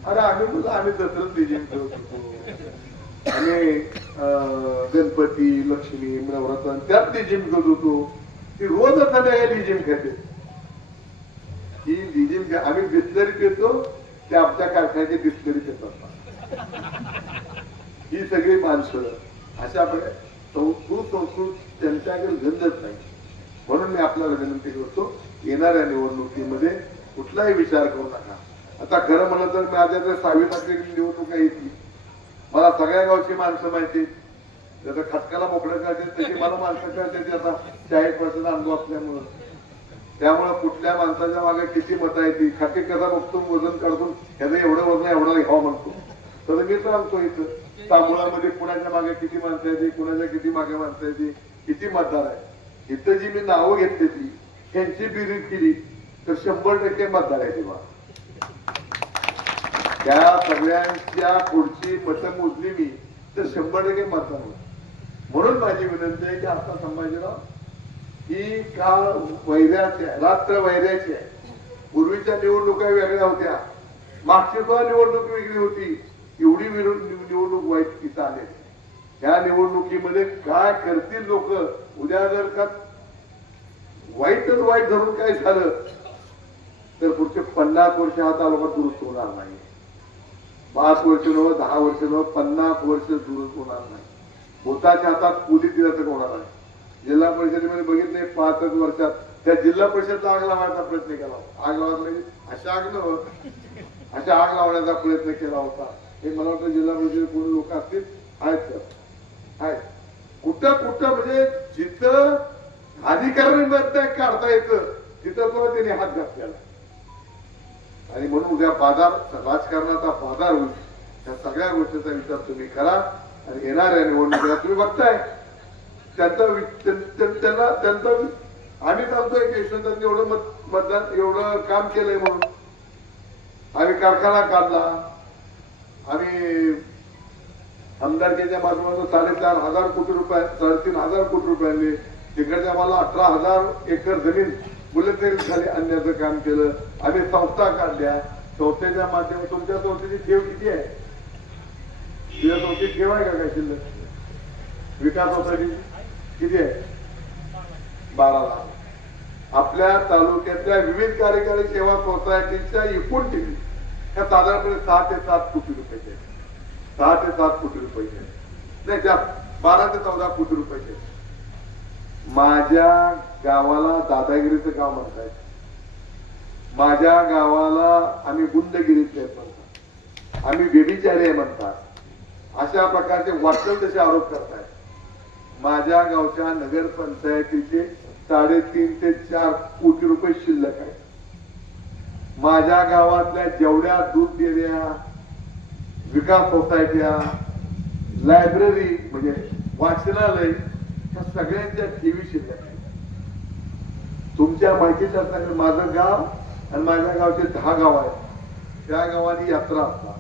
अरे आम्ही दसरथ लेजिम करत होतो आणि गणपती लक्ष्मी नवरात्र त्यात लेजिम करत होतो. ती रोज संध्याकाळी लिजिम खेळते. ही लिजिम आम्ही बिस्लरी पितो ते आमच्या कारखान्याची बिस्लरी पितात. ही सगळी माणसं अशा प्रकारे सुसंस्कृत त्यांच्याकडे गंजत नाही. म्हणून मी आपल्याला विनंती करतो येणाऱ्या निवडणुकीमध्ये कुठलाही विचार करू नका. आता खरं म्हणलं तर माझ्याकडे 6वी तारखेची निवडणूक येते. मला सगळ्या गावची माणसं माहिती. जसं खटकाला मोकळं करते तशी मला माणसं कळते. आता 40 वर्षाचा अनुभव असल्यामुळं त्यामुळे कुठल्या माणसाच्या मागे किती मतं आहे ती खाते कसा बघतो वजन काढून ह्याचं एवढं वजन एवढं घ्यावं म्हणतो. तर मी सांगतो इथं तांबुळामध्ये कुणाच्या मागे किती माणसं आहे कुणाच्या किती मागे माणसं आहे किती मतदार आहे. इथं जी मी नावं घेतली ती त्यांची बेरीज केली तर 100% मतदार आहे. तेव्हा त्या सगळ्यांच्या पुढची मतं मोजली मी तर 100% मतदार होत. म्हणून माझी विनंती आहे की आता संभाजीराव ही काळ वैर्याची आहे. रात्र वैर्याची आहे. पूर्वीच्या निवडणुका वेगळ्या होत्या. मागची सुद्धा निवडणूक वेगळी होती. एवढी निवडणूक वाईट इथं आले. ह्या निवडणुकीमध्ये काय करतील लोक उद्या जर का वाईटच वाईट धरून काय झालं तर पुढचे 50 वर्ष हा तालुका दुरुस्त होणार नाही. 5 वर्ष नव्हे 10 वर्ष नव्हे 50 वर्ष दुरुस्त होणार नाही. भूताच्या हातात पोलीस दिल्याचं होणार आहे. जिल्हा परिषदेमध्ये बघितले 5 वर्षात त्या जिल्हा परिषदला आग लावण्याचा प्रयत्न केला. आग लावत म्हणजे अशा आग लावण्याचा प्रयत्न केला होता. हे मला वाटतं जिल्हा परिषदेत कोणी लोक असतील आहेत सर आहेत. कुठं म्हणजे जिथं अधिकाऱ्यांमध्ये काढता येतं तिथं सुद्धा त्यांनी हात घातलेला. आणि म्हणून उद्या बाजार राजकारणाचा बाजार होईल. या सगळ्या गोष्टीचा विचार तुम्ही करा आणि येणाऱ्या निवडणुकीला तुम्ही बघताय त्यांचा आम्ही सांगतोय की यशवंतांनी एवढं मतदान एवढं काम केलंय म्हणून आम्ही कारखाना काढला, आम्ही आमदारकीच्या माध्यमातून 4,500 कोटी रुपये 3,500 कोटी रुपयांनी तिकडच्या आम्हाला 18,000 एकर जमीन मुलतैल झाली आणण्याचं काम केलं. आम्ही संस्था काढल्या, संस्थेच्या माध्यमातून तुमच्या संस्थेची ठेव किती आहे? तुझ्या संस्थेची ठेव आहे का काय शिल्लक? विकास सोसायटी किती आहे? 12 लाख. आपल्या तालुक्यातल्या विविध कार्यकारी सेवा सोसायटीच्या एकूण ठेवी ह्या साधारणपणे 6 ते 7 कोटी रुपयाचे 6 ते 7 कोटी रुपयाचे नाही, जास्त 12 ते 14 कोटी रुपयाचे. माझ्या गावाला दादागिरीचं गाव म्हणतायत, माझ्या गावाला आम्ही गुंडगिरीचे म्हणतात, आम्ही बेबिचारी म्हणतात, अशा प्रकारचे वाटल तसे आरोप करतायत. माझ्या गावच्या नगरपंचायतीचे 3.5 ते 4 कोटी रुपये शिल्लक आहे. माझ्या गावातल्या जेवढ्या दूध डेऱ्या, विकास सोसायट्या, लायब्ररी म्हणजे वाचनालय या सगळ्यांच्या ठेवी शिल्लक आहे. तुमच्या माहितीच्या माझं गाव आणि माझ्या गावचे 10 गाव आहेत. त्या गावानी यात्रा असतात,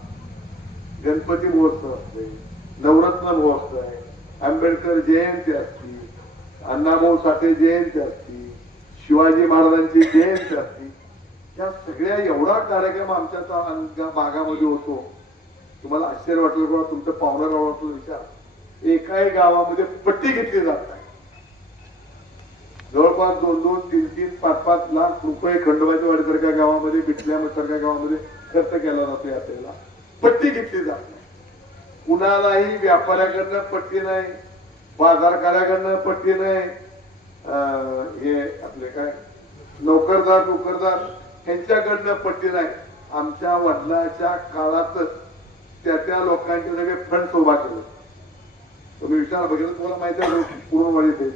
गणपती महोत्सव असते, नवरत्न महोत्सव आहे, आंबेडकर जयंती असते, अण्णाभाऊ साठे जयंती असते, शिवाजी महाराजांची जयंती असते. या सगळ्या एवढा कार्यक्रम आमच्या भागामध्ये होतो. तुम्हाला आश्चर्य वाटलं किंवा तुमचं पाहुणा गावातून विचार, एकाही गावामध्ये पट्टी घेतली जात नाही. जवळपास 2-2, 3-3, 5-5 लाख रुपये खंडोबाच्या वाडीसारख्या गावामध्ये, बिटल्यासारख्या गावामध्ये खर्च केला जातो यात्रेला. पट्टी घेतली जात नाही. कुणालाही व्यापाऱ्याकडनं पट्टी नाही, बाजारकाराकडनं पट्टी नाही, हे आपले काय नोकरदार यांच्याकडनं पट्टी नाही. आमच्या वडिलांच्या काळातच त्या लोकांचे सगळे फंड्स उभा केले. तुम्ही विचार बघितलं, तुम्हाला माहिती आहे पूर्ववाडीचे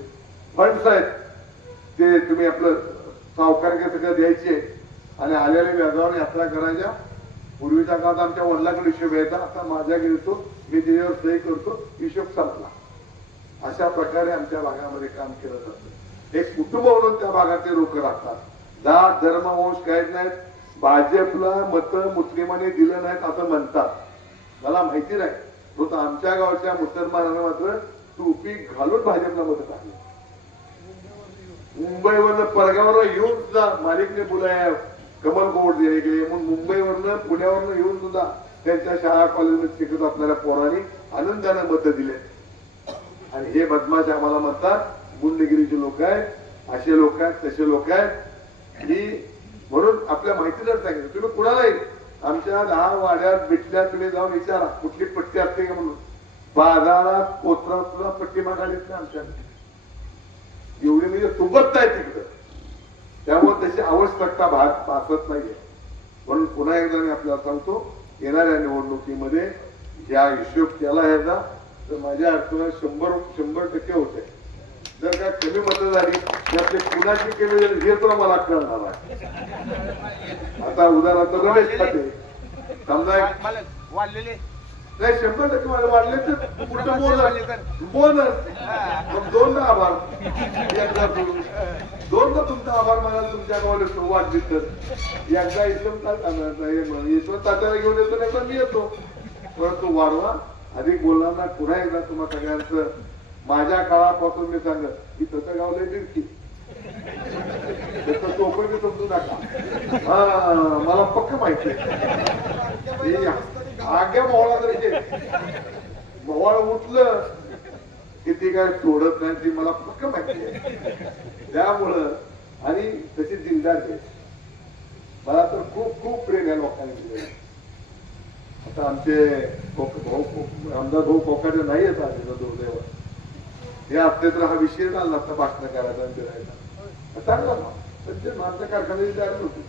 फंड्स आहेत ते तुम्ही आपलं सावकारके सगळं द्यायचे आणि आलेल्या व्याजावर यात्रा करायच्या. पूर्वीच्या काळात आमच्या वडिलांकडे हिशोब यायचा, आता माझ्या घेतो, मी त्याच्यावर सही करतो, हिशोब संपला. अशा प्रकारे आमच्या भागामध्ये काम केलं जातं. एक कुटुंब म्हणून त्या भागातले लोक राहतात. जात धर्म वंश काहीच नाहीत. भाजपला मत मुस्लिमांनी दिलं नाहीत असं म्हणतात, मला माहिती नाही. तो आमच्या गावच्या मुसलमानांना मात्र टोपी घालून भाजपला मत टाकली. मुंबईवरनं परगावरनं येऊन सुद्धा मालिकने बोलाय कमल बोर्ड दिले गेले म्हणून मुंबईवरनं पुण्यावरनं येऊन सुद्धा त्यांच्या शाळा कॉलेजमध्ये शिकत असणाऱ्या पोरांनी आनंदाने मत दिले. आणि हे बदमाश आम्हाला म्हणतात गुंडगिरीचे लोक आहेत, असे लोक आहेत, तसे लोक आहेत. ही म्हणून आपल्या माहितीला सांगितलं, तुम्ही कुणालाही आमच्या 10 वाड्यात बिटल्या तुम्ही जाऊन विचारा कुठली पट्टी असते का म्हणून. बाजारात कोथरात सुद्धा पट्टी मागालीत ना आमच्या, एवढी म्हणजे सोबत नाही तिकडं. त्यामुळे तशी आवश्यकता भासत नाहीये. म्हणून पुन्हा एकदा मी आपल्याला सांगतो, येणाऱ्या निवडणुकीमध्ये या हिशोब केला ह्याचा तर माझ्या अडचण 100% होते. जर काय कमी मतं झाली तर ते कुणाची कमी झाली हे तर मला कळणार आहे. आता उदाहरणार्थ रमेश खाते समजा वाढलेले नाही 100% वाढले तर कुठं बोनस मग 2दा आभार, एकदा सोडून 2दा तुमचा आभार मानायला तुमच्या गावाला वाढली तर एकदा यशवंत तात्याला घेऊन येतो नाही तर मी येतो. परंतु वाढवा. अधिक बोलणार पुन्हा एकदा तुम्हाला सगळ्यांचं माझ्या काळापासून मी सांगत की तसं गावलंय बिरकी त्याचं टोकं मी समजू नका. मला पक्क माहिती आहे आग्या मोहळा तरी मोहळ उठलं की ती काय सोडत नाही, ती मला पक्क माहिती आहे. त्यामुळं आणि तशी दिलदार आहे. मला तर खूप खूप प्रेम या लोकांनी दिलेलं. आता आमचे आमदार भाऊ कोकाटे नाही येत आलेला दुर्दैव. हे असते तर हा विषय झाला असता भाषण करायचा आणि फिरायचा चांगला ना. पण ते आमच्या कारखान्याची जाहीर नव्हती.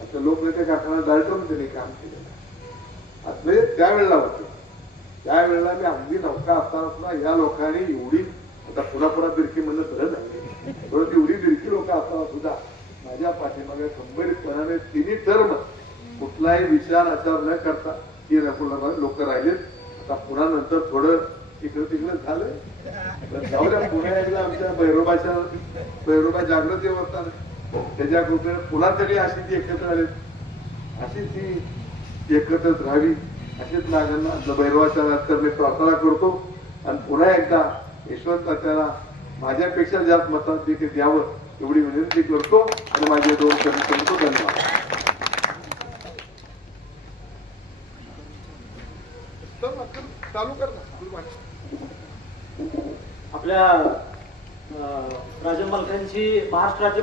आता लोकनेते कारखाना डायरेक्टर त्यांनी काम केलेलं म्हणजे त्यावेळेला होते. त्यावेळेला मी अगदी नौका असताना सुद्धा या लोकांनी एवढी आता पुन्हा बिरकी म्हणलं बरं नाही, परंतु एवढी बिरकी लोक असताना सुद्धा माझ्या पाठीमागे खंबीरपणाने 3 टर्म कुठलाही विचार आचार न करता ही लोक राहिलेत. आता पुन्हा नंतर थोडं इकडं तिकडं झालंय. तर जाऊ द्या, पुन्हा एकदा आमच्या भैरोबा जागृत देवस्थान त्याच्या कृपेने पुन्हा तरी अशी ती एकत्र आलेत, अशी ती एकत्रच राहावी अशीच नागांना भैरवाच्या नात्याने प्रार्थना करतो. आणि पुन्हा एकदा यशवंत तात्याला माझ्यापेक्षा जास्त मतात देखील द्यावं एवढी विनंती करतो आणि माझे 2 शब्द करतो. धन्यवाद. चालू कर ना. आपल्या राजन मालकांची महाराष्ट्र राज्य